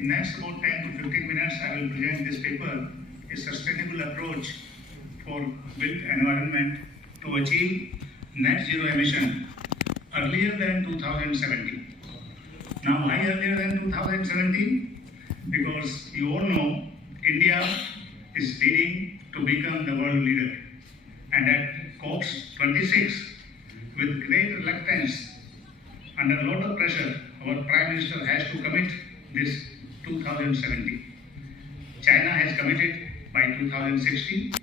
in next about 10 to 15 minutes, I will present this paper, a sustainable approach for built environment to achieve net zero emission earlier than 2017. Now, why earlier than 2017? Because you all know India is leading to become the world leader. And at COP26, with great reluctance, under a lot of pressure, our Prime Minister has to commit this 2017. China has committed by 2016.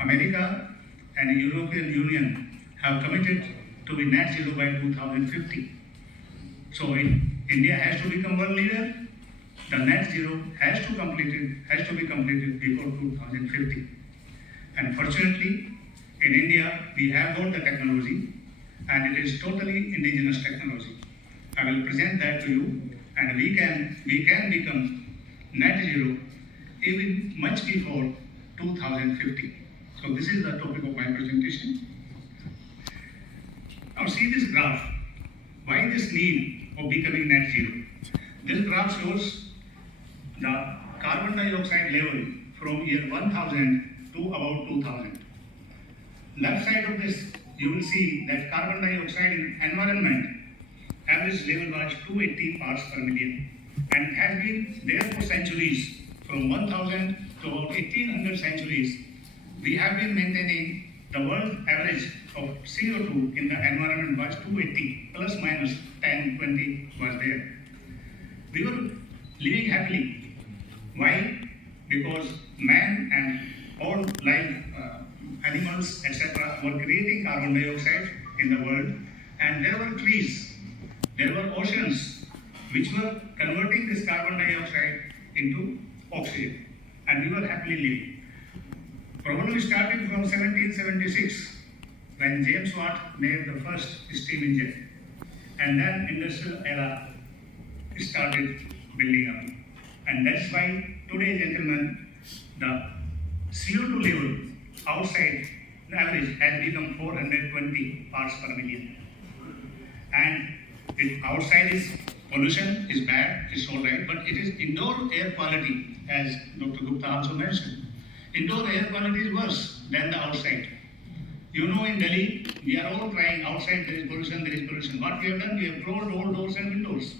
America and the European Union have committed to be net zero by 2050. So if India has to become world leader, the net zero has to be completed before 2050. And fortunately, in India, we have got the technology, and it is totally indigenous technology. I will present that to you, and we can become net zero even much before 2050. So this is the topic of my presentation. Now see this graph. Why this need of becoming net zero? This graph shows the carbon dioxide level from year 1000 to about 2000. Left side of this, you will see that carbon dioxide in environment average level was 280 parts per million and has been there for centuries. From 1000 to about 1800 centuries, we have been maintaining the world average of CO2 in the environment was 280, plus minus 10, 20 was there. We were living happily. Why? Because man and all life, animals, etc. were creating carbon dioxide in the world, and there were trees, there were oceans, which were converting this carbon dioxide into oxygen, and we were happily living. Probably starting from 1776, when James Watt made the first steam engine, and then industrial era started building up. And that's why today, gentlemen, the CO2 level outside the average has become 420 parts per million. And if outside is pollution is bad, it's all right, but it is indoor air quality, as Dr. Gupta also mentioned. Indoor air quality is worse than the outside. You know, in Delhi, we are all crying outside there is pollution, there is pollution. What we have done, we have closed all doors and windows,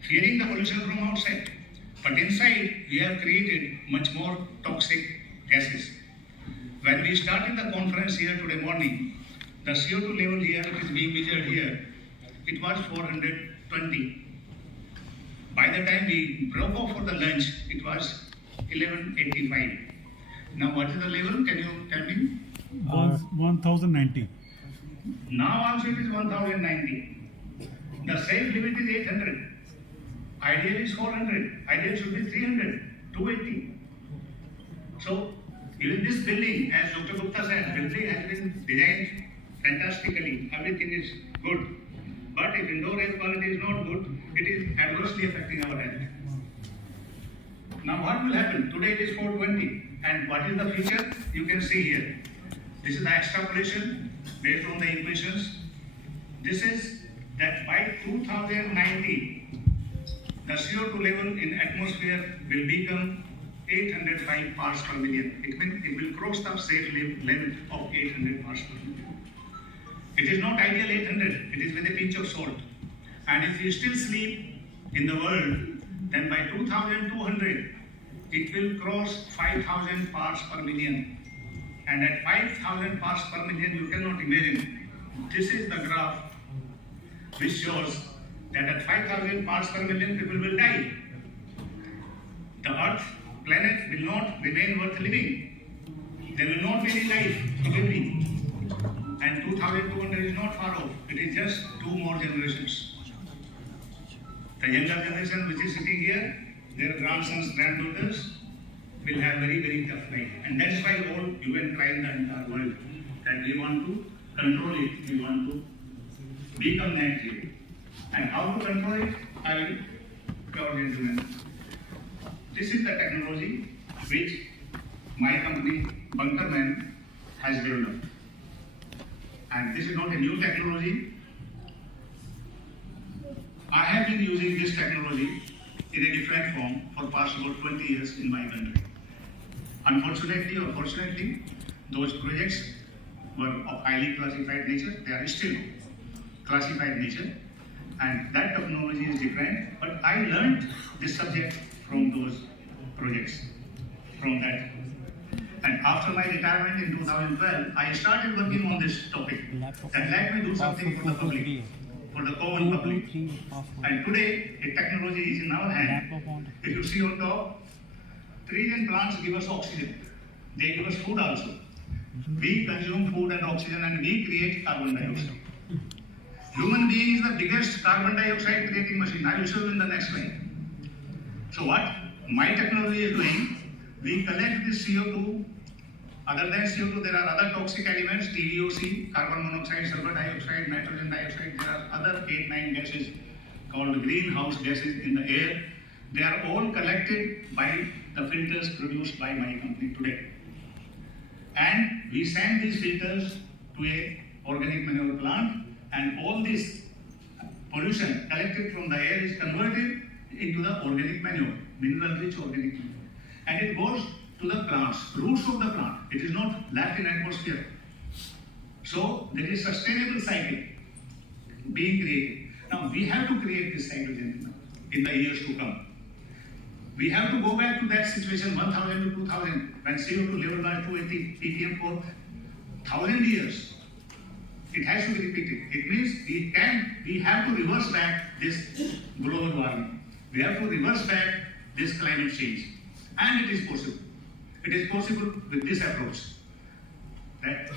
fearing the pollution from outside. But inside, we have created much more toxic gases. When we started the conference here today morning, the CO2 level here, which is being measured here, it was 420. By the time we broke off for the lunch, it was 1185. Now what is the level? Can you tell me? 1090. Now also it is 1090. The safe limit is 800. Ideal is 400. Ideal should be 300, 280. So even this building, as Dr. Gupta said, building has been designed fantastically. Everything is good. But if indoor air quality is not good, it is adversely affecting our health. Now what will happen? Today it is 420. And what is the future? You can see here. This is the extrapolation based on the equations. This is that by 2090, the CO2 level in atmosphere will become 805 parts per million. It means it will cross the safe level of 800 parts per million. It is not ideal 800, it is with a pinch of salt. And if you still sleep in the world, then by 2200, it will cross 5000 parts per million. And at 5000 parts per million, you cannot imagine. This is the graph which shows that at 5000 parts per million, people will die. The Earth, planet will not remain worth living. There will not be any life to live. And 2200 is not far off. It is just 2 more generations. The younger generation which is sitting here, their grandsons, granddaughters will have very, very tough life. And that's why all UN try in the entire world that we want to control it. We want to become net zero. And how to control it? I will cover, gentlemen. This is the technology which my company, Bunkerman, has developed. And this is not a new technology. I have been using this technology in a different form for past about 20 years in my country. Unfortunately or fortunately, those projects were of highly classified nature. They are still classified nature, and that technology is different. But I learned this subject from those projects, from that. And after my retirement in 2012, I started working on this topic. That let me do something for the public, for the common public. And today, a technology is in our hand. If you see on top, trees and plants give us oxygen. They give us food also. We consume food and oxygen and we create carbon dioxide. Human being is the biggest carbon dioxide creating machine. I will show you in the next slide. So what my technology is doing, we collect this CO2. Other than CO2, there are other toxic elements, TVOC, carbon monoxide, sulfur dioxide, nitrogen dioxide. There are other 8-9 gases called greenhouse gases in the air. They are all collected by the filters produced by my company today. And we send these filters to a organic manure plant, and all this pollution collected from the air is converted into the organic manure, mineral-rich organic manure. And it goes to the plants, roots of the plant. It is not left in atmosphere. So there is sustainable cycle being created. Now we have to create this cycle, gentlemen, in the years to come. We have to go back to that situation 1000 to 2000 when CO2 level was 280 ppm for 1000 years. It has to be repeated. It means we have to reverse back this global warming. We have to reverse back this climate change. And it is possible. It is possible with this approach. That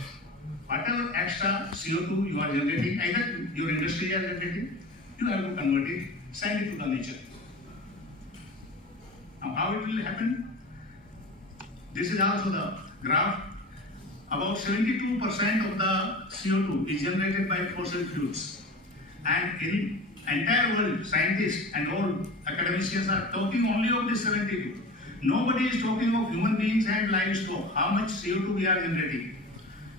whatever extra CO2 you are generating, either your industry is generating, you have to convert it, send it to the nature. Now how it will happen? This is also the graph. About 72% of the CO2 is generated by fossil fuels. And in entire world, scientists and all academicians are talking only of this 72. Nobody is talking of human beings and livestock, how much CO2 we are generating.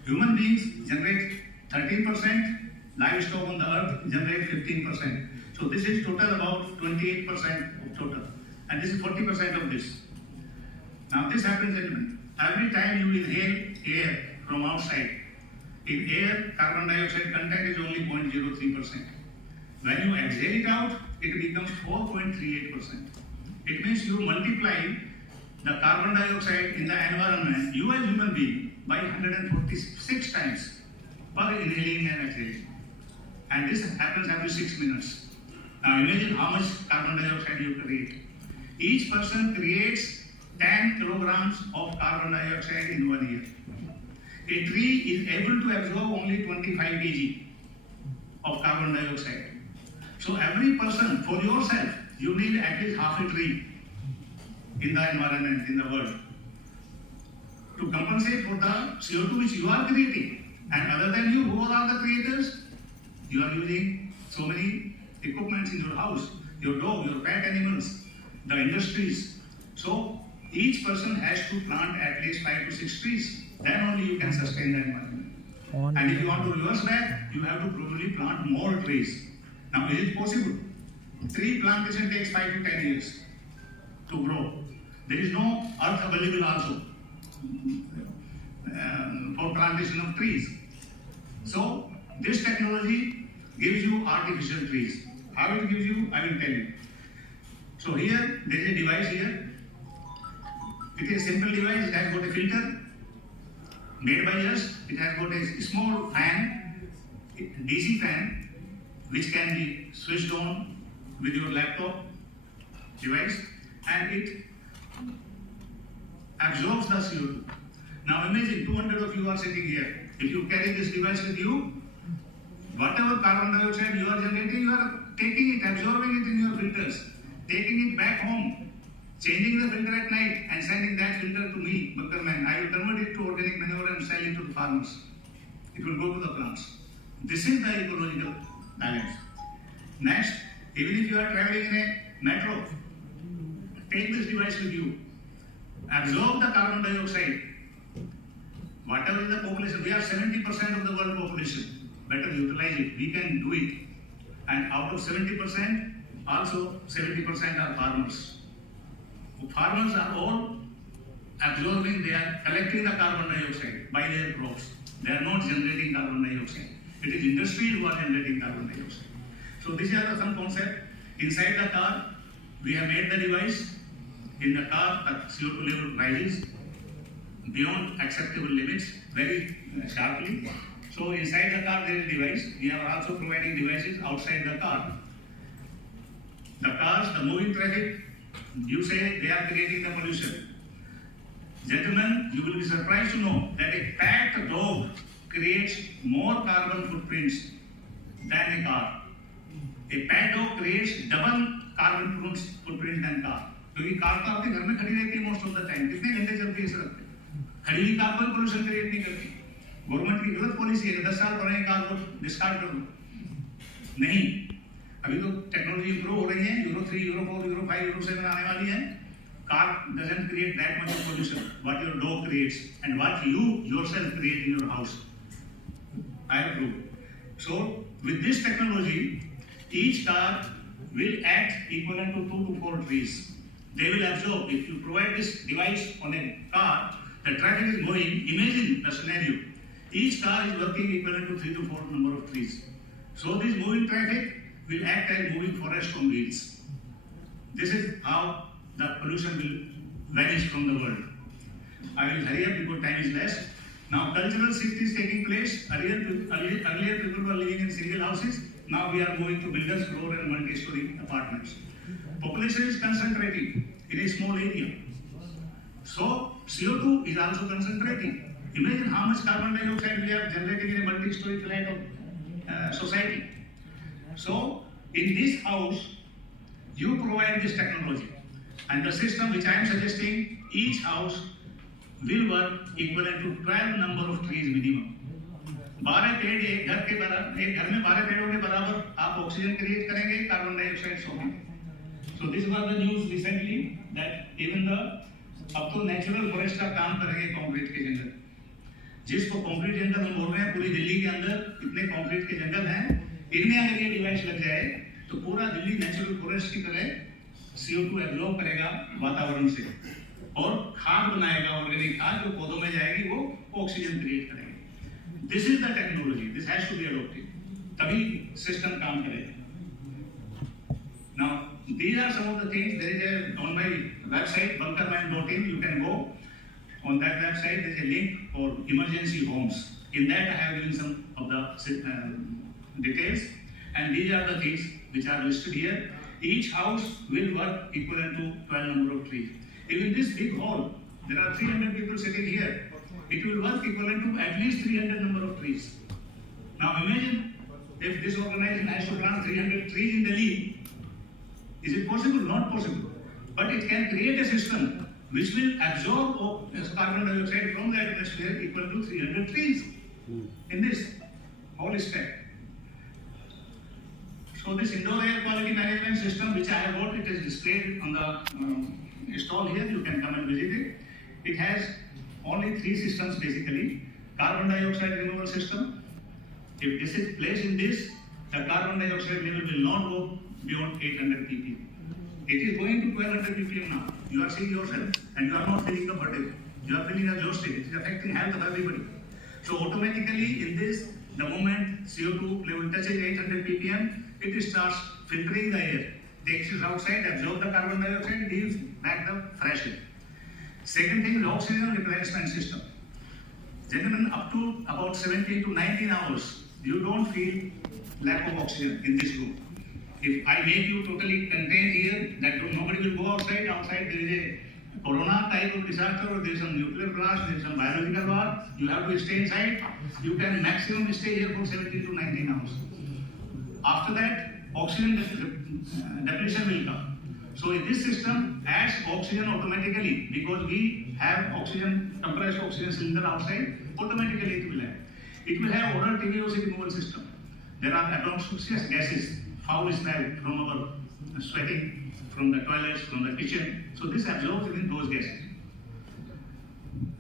Human beings generate 13%, livestock on the earth generate 15%. So this is total about 28% of total. And this is 40% of this. Now this happens, gentlemen. Every time you inhale air from outside, in air, carbon dioxide content is only 0.03%. When you exhale it out, it becomes 4.38%. It means you multiply the carbon dioxide in the environment, you as human being, by 146 times per inhaling and exhaling. And this happens every 6 minutes. Now imagine how much carbon dioxide you create. Each person creates 10 kilograms of carbon dioxide in 1 year. A tree is able to absorb only 25 kg of carbon dioxide. So every person, for yourself, you need at least half a tree in the environment, in the world, to compensate for the CO2 which you are creating. And other than you, who are the creators? You are using so many equipments in your house, your dog, your pet animals, the industries. So each person has to plant at least 5 to 6 trees. Then only you can sustain the environment. And if you want to reverse back, you have to probably plant more trees. Now, is it possible? Tree plantation takes 5 to 10 years to grow. There is no earth available also for plantation of trees. So, this technology gives you artificial trees. How it gives you, I will tell you. So here, there is a device here. It is a simple device. It has got a filter made by us. It has got a small fan, DC fan, which can be switched on with your laptop device, and it absorbs the CO2. Now imagine 200 of you are sitting here. If you carry this device with you, whatever carbon dioxide you are generating, you are taking it, absorbing it in your filters, taking it back home, changing the filter at night and sending that filter to me, Bunkerman. I will convert it to organic manure and sell it to the farmers. It will go to the plants. This is the ecological balance. Next, even if you are traveling in a metro, take this device with you. Absorb the carbon dioxide. Whatever is the population, we are 70% of the world population. Better utilize it. We can do it. And out of 70%, also 70% are farmers. Farmers are all absorbing, they are collecting the carbon dioxide by their crops. They are not generating carbon dioxide. It is industry who are generating carbon dioxide. So these are some concepts. Inside the car, we have made the device. In the car, the CO2 level rises beyond acceptable limits very sharply. So inside the car there is a device. We are also providing devices outside the car. The cars, the moving traffic, you say they are creating the pollution. Gentlemen, you will be surprised to know that a packed dog creates more carbon footprints than a car. A packed dog creates double carbon footprint than car. क्योंकि car तो आपके घर में खड़ी रहती है most of the time, कितने घंटे चलती है सड़क पे, खड़ी हुई कार कोई पोल्यूशन क्रिएट नहीं करती। गवर्नमेंट की गलत पॉलिसी है कि 10 साल पुरानी कार को डिस्कार्ड कर दो। नहीं, अभी तो टेक्नोलॉजी इंप्रूव हो रही है, यूरो 3, यूरो 4, यूरो 5, यूरो 7 आने वाली है। Car doesn't create that much of pollution. What your dog creates and what you yourself create in your house. I have proved. So with this technology, each car will act equivalent to 2 to 4 trees. They will absorb. If you provide this device on a car, the traffic is moving. Imagine the scenario. Each car is working equivalent to 3 to 4 number of trees. So this moving traffic will act as moving forest on wheels. This is how the pollution will vanish from the world. I will hurry up because time is less. Now cultural shift is taking place. Earlier people were living in single houses. Now we are moving to builders floor and multi-story apartments. Population is concentrating in a small area. So CO2 is also concentrating. Imagine how much carbon dioxide we are generating in a multi-story flat of society. So in this house, you provide this technology. And the system which I am suggesting, each house will work equivalent to 12 number of trees minimum. 12 पेड़ एक घर में 12 पेड़ों के बराबर आप oxygen create करेंगे, carbon dioxide छोड़ेंगे. So this was the news recently that even the अब तो नेचुरल फॉरेस्ट का काम करेंगे कंक्रीट के जंगल. जिसको कंक्रीट जंगल हम बोल रहे हैं, पूरी दिल्ली के अंदर इतने कंक्रीट के जंगल हैं, इनमें अगर ये डिवाइस लग जाए तो पूरा दिल्ली नेचुरल फॉरेस्ट की तरह CO2 एब्जॉर्ब करेगा वातावरण से और खाद बनाएगा, ऑर्गेनिक खाद जो पौधों में जाएगी वो ऑक्सीजन क्रिएट करेगी. This is the technology, this has to be adopted, तभी सिस्टम काम करेगा. Now these are some of the things. There is a on my website bunkerman.in, you can go on that website. There is a link for emergency homes. In that I have given some of the details, and these are the things which are listed here. Each house will work equivalent to 12 number of trees. Even this big hall, there are 300 people sitting here. It will work equivalent to at least 300 number of trees. Now imagine if this organization has to plant 300 trees in Delhi. Is it possible? Not possible. But it can create a system which will absorb carbon dioxide from the atmosphere equal to 300 trees in this whole step. So this indoor air quality management system which I have bought, it is displayed on the stall here. You can come and visit it. It has only 3 systems basically. Carbon dioxide removal system. If this is placed in this, the carbon dioxide level will not go beyond 800 ppm. It is going to 1200 ppm now. You are seeing yourself and you are not feeling the burden. You are feeling exhausted. It is affecting health of everybody. So automatically in this, the moment CO2 level touches 800 ppm, it starts filtering the air, takes it outside, absorbs the carbon dioxide, gives back the fresh air. Second thing is oxygen replenishment system. Gentlemen, up to about 17 to 19 hours, you don't feel lack of oxygen in this room. If I make you totally contained here, that nobody will go outside. Outside there is a corona type of disaster, or there is some nuclear blast, there is some biological war. You have to stay inside. You can maximum stay here for 17 to 19 hours. After that, oxygen depletion will come. So in this system adds oxygen automatically because we have oxygen, compressed oxygen cylinder outside. Automatically it will add. It will have odor TVOC removal system. There are noxious gases, foul smell from our sweating, from the toilets, from the kitchen. So this absorbs even those gases.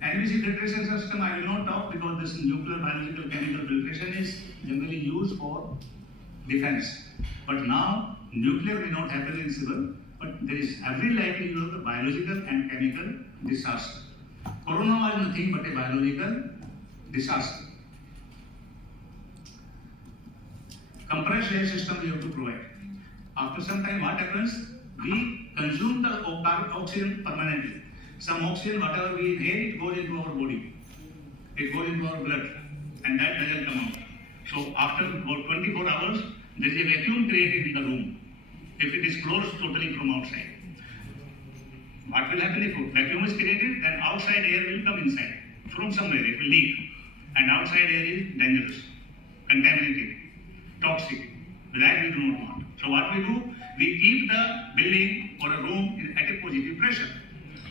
NVC filtration system I will not talk because this nuclear biological chemical filtration is generally used for defense. But now nuclear may not happen in civil, but there is every likelihood of biological and chemical disaster. Corona was nothing but a biological disaster. Compressed air system we have to provide. After some time, what happens? We consume the oxygen permanently. Some oxygen, whatever we inhale, it goes into our body. It goes into our blood, and that doesn't come out. So after about 24 hours, there is a vacuum created in the room. If it is closed totally from outside. What will happen if vacuum is created? Then outside air will come inside. From somewhere, it will leak. And outside air is dangerous, contaminated, toxic. That we do not want. So what we do? We keep the building or a room at a positive pressure.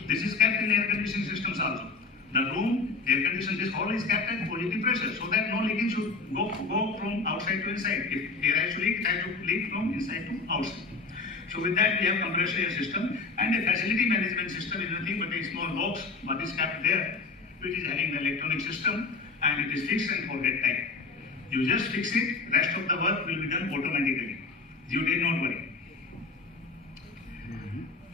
This is kept in air conditioning systems also. The room, air conditioned, this hall is kept at positive pressure so that no leaking should go from outside to inside. If air has to leak, it has to leak from inside to outside. So with that, we have compressed air system, and a facility management system is nothing but a small box what is kept there, which is having the electronic system, and it is fixed and forget type. You just fix it, rest of the work will be done automatically. You need not worry.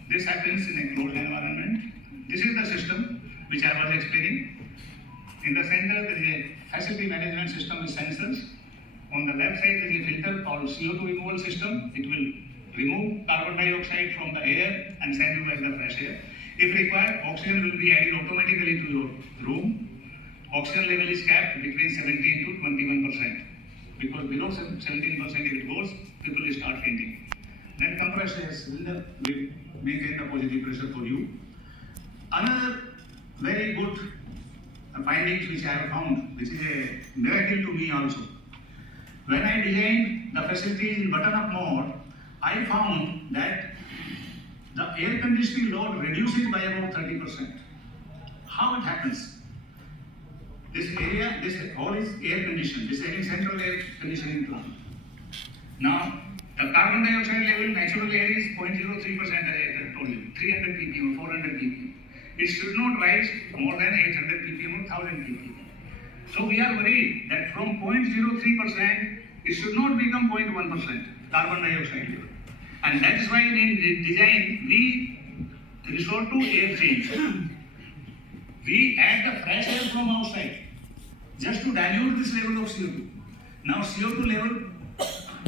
This happens in a closed environment. This is the system which I was explaining. In the center, there is a facility management system with sensors. On the left side, there is a filter called CO2 removal system. It will remove carbon dioxide from the air and send you back the fresh air. If required, oxygen will be added automatically to your room. Oxygen level is capped between 17 to 21%. Because below 17% if it goes, people will start fainting. Then compressed air cylinder will maintain the positive pressure for you. Another very good findings which I have found, which is a miracle to me also. When I designed the facilities in button-up mode, I found that the air conditioning load reduces by about 30%. How it happens? This area, this hall is air conditioned. This is a central air conditioning plant. Now, the carbon dioxide level natural air is 0.03%, as I told you, 300 ppm or 400 ppm. It should not rise more than 800 ppm or 1000 ppm. So we are worried that from 0.03%, it should not become 0.1% carbon dioxide level. And that is why in design, we resort to air change. We add the fresh air from outside just to dilute this level of CO2. Now CO2 level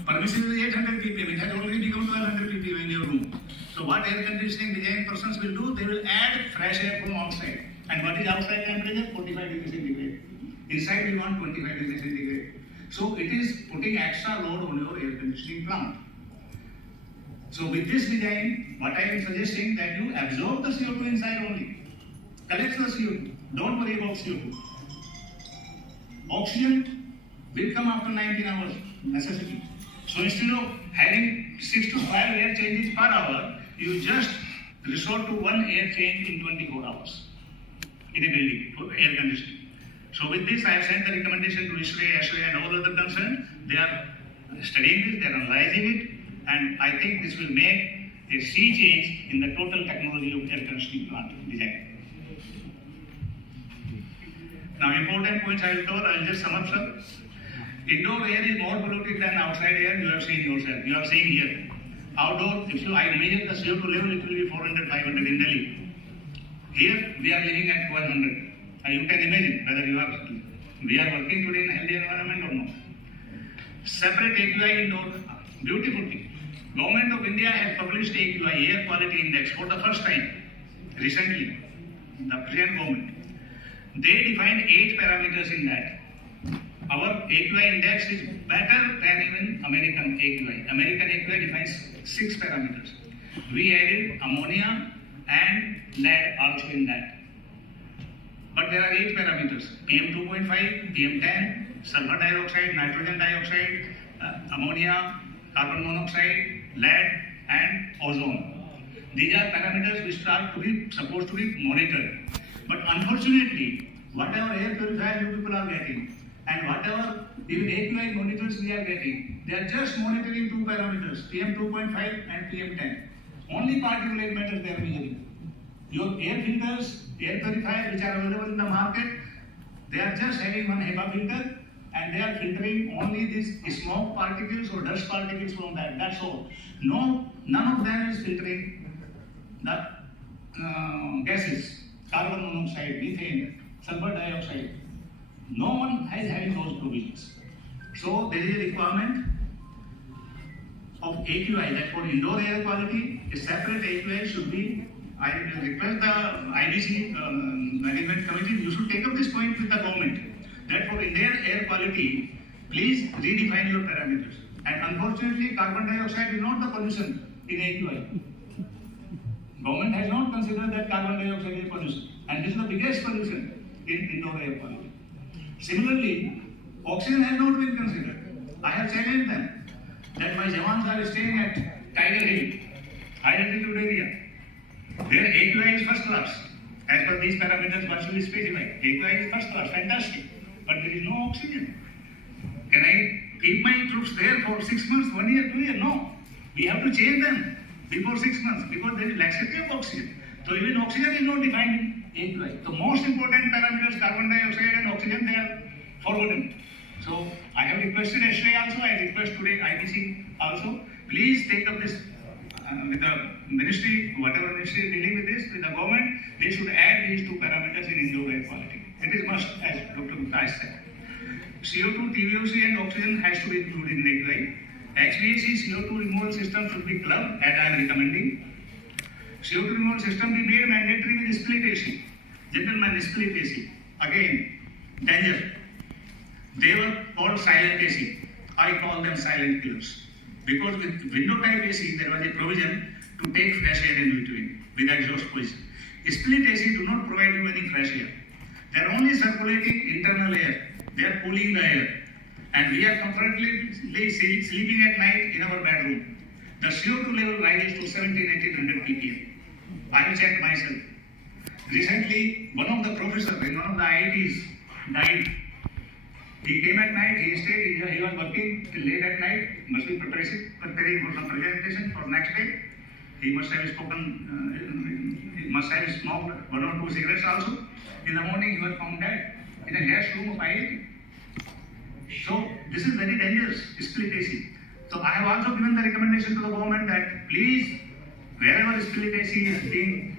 permissible is 800 ppm. It has already become 1200 ppm in your room. So what air conditioning design persons will do, they will add fresh air from outside. And what is outside temperature? 45 degrees centigrade. Inside we want 25 degrees centigrade. So it is putting extra load on your air conditioning plant. So with this design, what I am suggesting that you absorb the CO2 inside only. Collect the CO2. Don't worry about CO2. Oxygen will come after 19 hours, necessity. So instead of having 6 to 5 air changes per hour, you just resort to one air change in 24 hours in a building for air conditioning. So with this, I have sent the recommendation to ISRE, SRE and all other concerned. They are studying this, they are analyzing it, and I think this will make a sea change in the total technology of air conditioning plant design. Now, important points I will cover, I will just sum up, sir. Indoor air is more polluted than outside air, you have seen yourself, you have seen here. Outdoor, if I measure the CO2 level, it will be 400, 500 in Delhi. Here, we are living at 1200. You can imagine whether we are working today in a healthy environment or not. Separate AQI indoor, beautiful thing. Government of India has published AQI, Air Quality Index, for the first time, recently, the present government. They defined 8 parameters in that. Our AQI index is better than even American AQI. American AQI defines 6 parameters. We added ammonia and lead also in that. But there are 8 parameters: PM2.5, PM10, sulfur dioxide, nitrogen dioxide, ammonia, carbon monoxide, lead, and ozone. These are parameters which are supposed to be monitored. But unfortunately, whatever air purifier you people are getting, and whatever even AQI monitors we are getting, they are just monitoring 2 parameters, PM2.5 and PM10. Only particulate matter they are measuring. Your air filters, air purifiers which are available in the market, they are just having one HEPA filter and they are filtering only these smoke particles or dust particles from that. That's all. No, none of them is filtering the gases, carbon monoxide, methane, sulfur dioxide. No one has having those provisions. So there is a requirement of AQI, that for indoor air quality, a separate AQI should be. I request the IBC management committee, you should take up this point with the government, that for indoor air quality, please redefine your parameters. And unfortunately, carbon dioxide is not the pollution in AQI. Government has not considered that carbon dioxide is pollution, and this is the biggest pollution in indoor air quality. Similarly, oxygen has not been considered. I have challenged them that my Jawans are staying at Tiger Hill, high altitude area. Their AQI is first class. As per these parameters, what should we specify? AQI is first class, fantastic. But there is no oxygen. Can I keep my troops there for 6 months, 1 year, 2 years? No. We have to change them before 6 months because there is laxity of oxygen. So even oxygen is not defined in AQI. The most important parameters, carbon dioxide and oxygen, they are forgotten. So I have requested yesterday also, I request today IBC also, please take up this with the ministry, whatever ministry is dealing with this, with the government, they should add these two parameters in indoor air quality. It is must, as Dr. Gupta has said. CO2, TVOC and oxygen has to be included in AQI. HVAC CO2 removal system should be clubbed, as I am recommending. CO2 removal system be made mandatory with split AC. Gentlemen, split AC. Again, danger. They were called silent AC. I call them silent killers. Because with window type AC, there was a provision to take fresh air in between with exhaust position. Split AC do not provide you any fresh air. They are only circulating internal air. They are cooling the air. And we are comfortably sleeping at night in our bedroom. The CO2 level rises to 1700-1800 ppm. I have checked myself. Recently, one of the professors in one of the IITs died. He came at night, he stayed, he was working till late at night, must be preparing for some presentation for next day. He must have he must have smoked 1 or 2 cigarettes also. In the morning, he was found dead in a gas room of IIT. So, this is very dangerous, split AC. So, I have also given the recommendation to the government that please, wherever split AC is being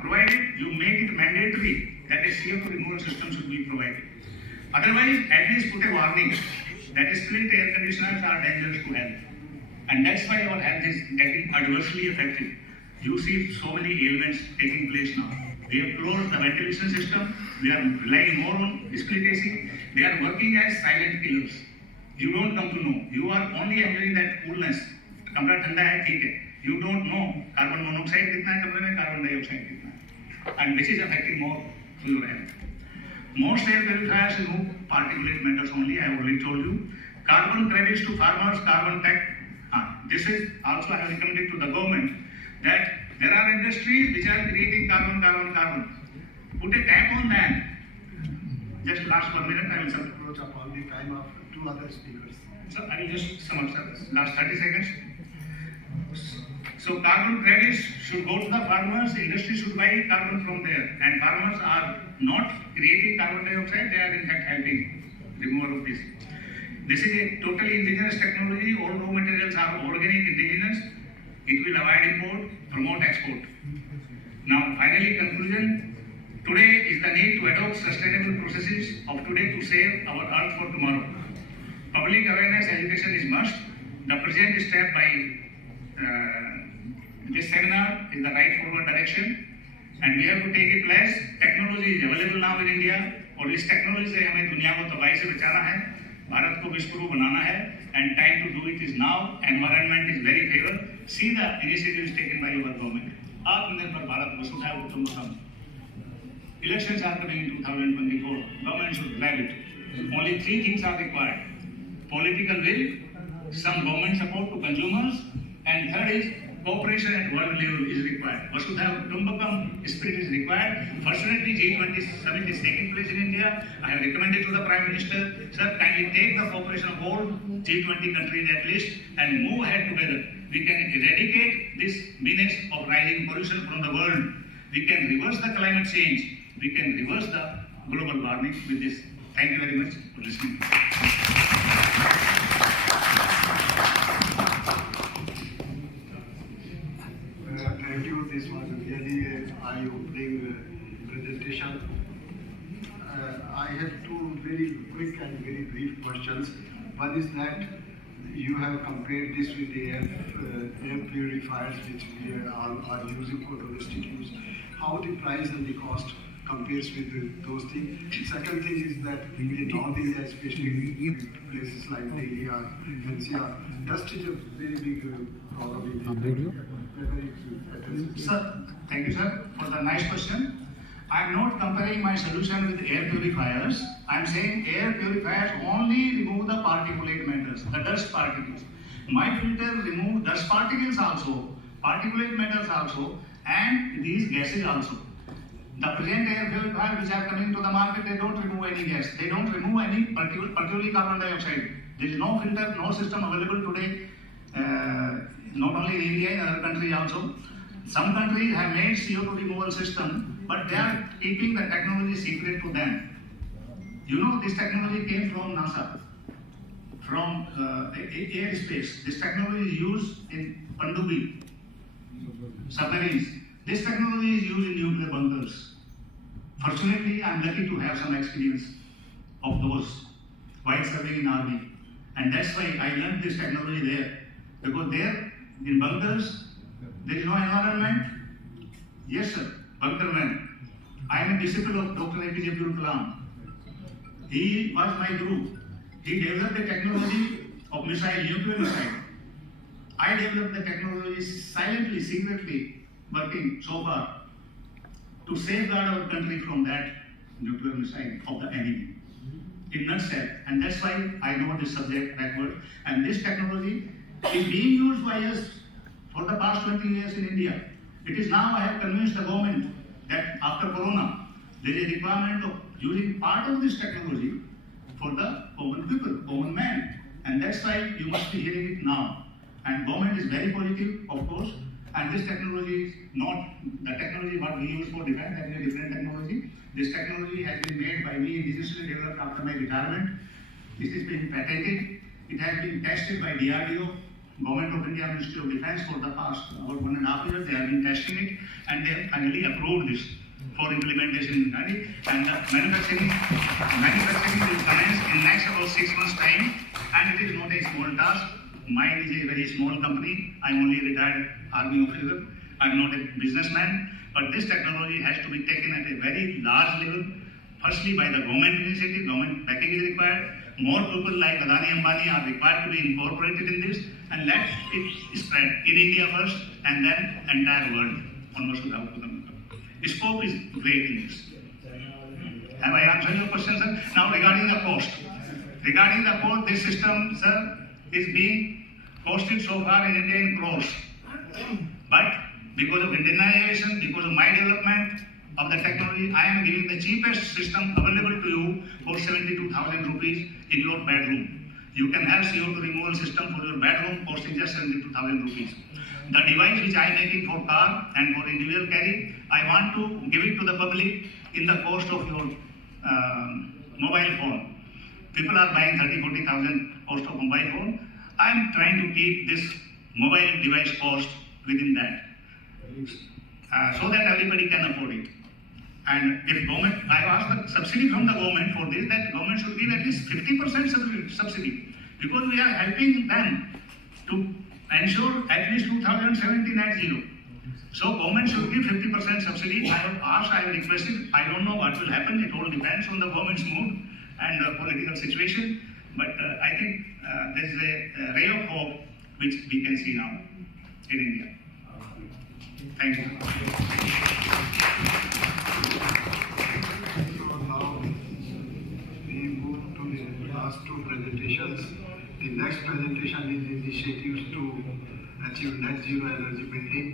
provided, you make it mandatory that a CO2 removal system should be provided. Otherwise, at least put a warning that split air conditioners are dangerous to health. And that's why our health is getting adversely affected. You see so many ailments taking place now. We have closed the ventilation system. We are relying more on split AC. They are working as silent killers. You don't come to know. You are only enjoying that coolness. कमरा ठंडा है, ठीक है. You don't know carbon monoxide कितना है कमरे में, carbon dioxide कितना है. And which is affecting more to your health. Most air purifiers remove particulate matters only, I have already told you. Carbon credits to farmers, carbon tax. This is also I have recommended to the government that there are industries which are creating carbon. Put a cap on that. Just last 1 minute, I will approach up all the time of 2 other speakers. So I will just sum up, sir. Last 30 seconds. So carbon credits should go to the farmers, industry should buy carbon from there, and farmers are not creating carbon dioxide, they are in fact helping removal of this. This is a totally indigenous technology, all raw materials are organic, indigenous, it will avoid import, promote export. Now finally conclusion, today is the need to adopt sustainable processes of today to save our earth for tomorrow. Public awareness education is must. The present step by this seminar is the right forward direction, and we have to take a place. Technology is available now in India, और इस technology से हमें दुनिया को तबाही से बचाना है, भारत को विश्वगुरु बनाना है, and time to do it is now. Environment is very favorable. See the initiatives taken by our government. आत्मनिर्भर भारत वसुधैव कुटुंबकम. Elections are coming in 2024. Government should grab it. Only 3 things are required: political will, some government support to consumers, and third is cooperation at world level is required. Vasudhaiva Kutumbakam spirit is required. Fortunately, G20 summit is taking place in India. I have recommended to the Prime Minister, sir, kindly take the cooperation of all G20 countries at least and move ahead together. We can eradicate this menace of rising pollution from the world. We can reverse the climate change. We can reverse the global warming with this Thank you very much for listening. Thank you. This was really an eye-opening presentation. I have two very quick and very brief questions. One is that you have compared this with the air purifiers which we are using for domestic use. How the price and the cost compares with those things. The second thing is that in North India, especially in places like Delhi or NCR, dust is a very big problem in India. Sir, thank you, sir, for the nice question. I am not comparing my solution with air purifiers. I am saying air purifiers only remove the particulate matters, the dust particles. My filter remove dust particles also, particulate matters also, and these gases also. The present air purifiers which are coming to the market, they don't remove any gas. They don't remove any particularly carbon dioxide. There is no filter, no system available today, not only in India, in other countries also. Some countries have made CO2 removal system, but they are keeping the technology secret to them. You know, this technology came from NASA, from airspace. This technology is used in Pandubi submarines. This technology is used in nuclear bunkers. Fortunately, I am lucky to have some experience of those while serving in army, and that's why I learned this technology there. Because there, in bunkers, there is no environment. Yes, sir, Bunkerman. I am a disciple of Dr. APJ Abdul Kalam. He was my guru. He developed the technology of missile, nuclear missile. I developed the technology silently, secretly, working so far to safeguard our country from that nuclear missile of the enemy. In nutshell, and that's why I know this subject backward. And this technology is being used by us for the past 20 years in India. It is now I have convinced the government that after Corona, there is a requirement of using part of this technology for the common people, common man. And that's why you must be hearing it now. And government is very positive, of course. And this technology is not the technology what we use for defense, that is a different technology. This technology has been made by me, indigenously developed after my retirement. This has been patented. It has been tested by DRDO, Government of India Ministry of Defense, for the past about 1.5 years. They have been testing it, and they have finally approved this for implementation in India. And the manufacturing will commence in next about 6 months' time. And it is not a small task. Mine is a very small company. I'm only a retired army officer. I'm not a businessman. But this technology has to be taken at a very large level. Firstly, by the government initiative, government backing is required. More people like Adani Ambani are required to be incorporated in this, and let it spread in India first and then entire world. The scope is great in this. Have I answered your question, sir? Now regarding the cost. Regarding the cost, this system, sir, is being costed so far in India in crores. But because of Indianization, because of my development of the technology, I am giving the cheapest system available to you for 72,000 rupees in your bedroom. You can have CO2 removal system for your bedroom costing just 72,000 rupees. The device which I am making for car and for individual carry, I want to give it to the public in the cost of your mobile phone. People are buying 30,000-40,000 cost of mobile phone. I am trying to keep this mobile device cost within that, so that everybody can afford it. And if government, I asked the subsidy from the government for this, that government should give at least 50% subsidy, because we are helping them to ensure at least 2070 net zero. So government should give 50% subsidy. I have asked, I have requested. I don't know what will happen. It all depends on the government's mood and the political situation. But I think there is a ray of hope which we can see now in India. Thank you. So now we move to the last two presentations. The next presentation is initiatives to achieve net zero energy building.